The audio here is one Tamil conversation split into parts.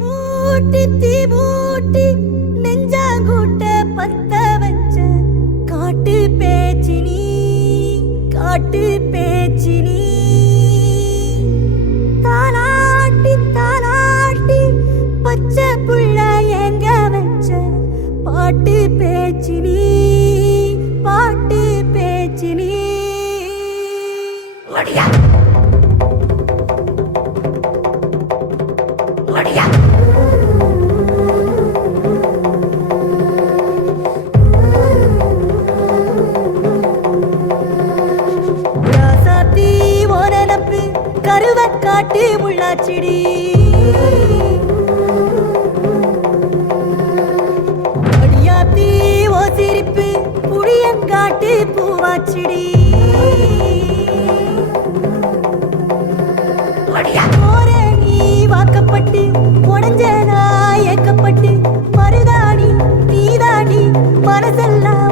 மூட்டி தீ மூட்டி நெஞ்சாங்கூட்ட பத்த வச்ச காட்டு பேச்சினி காட்டு பேச்சினி. தாலாட்டி தாலாட்டி பச்சை புள்ள எங்க வச்ச பாட்டு பேச்சினி. காட்டு முள்ளாச்சிடி அடியாத்தி ஓ சிரிப்பு புளியங்காட்டு பூவாச்சிடி. வாக்கப்பட்டு உடஞ்சனா ஏக்கப்பட்டு மருதாணி நீதாணி மனசெல்லாம்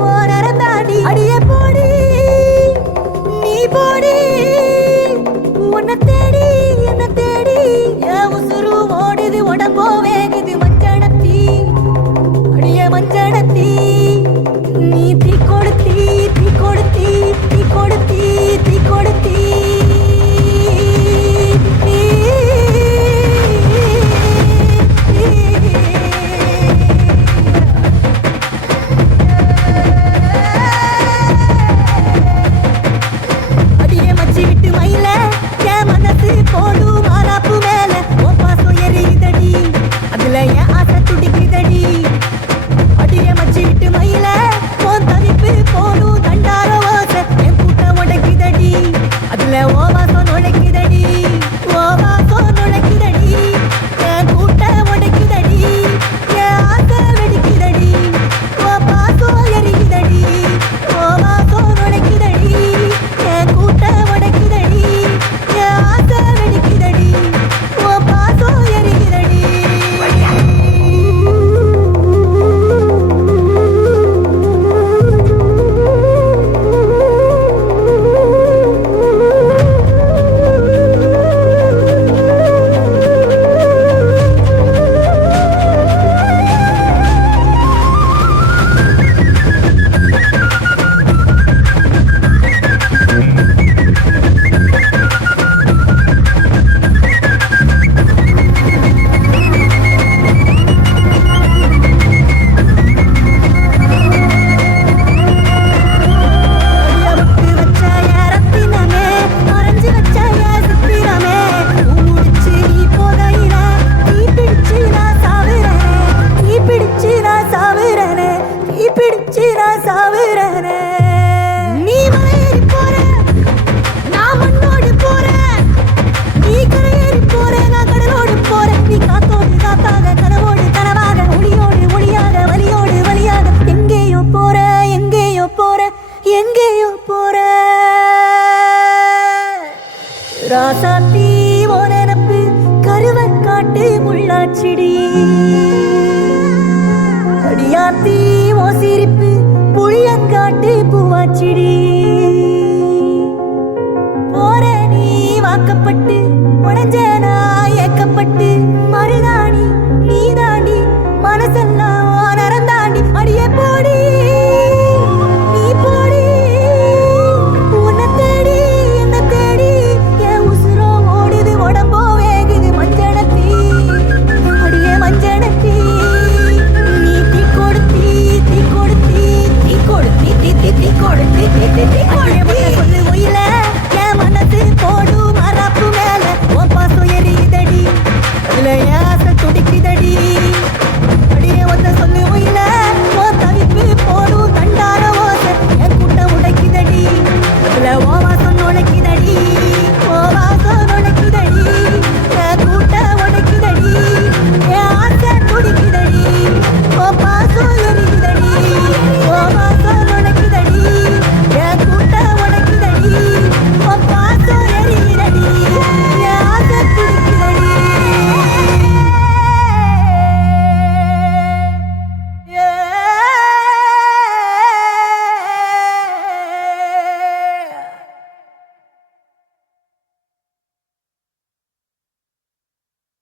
ராசாத்தி ஓரப்பு கருவர் காட்டு முள்ளாச்சிடி. அடியாத்தி ஓசிரி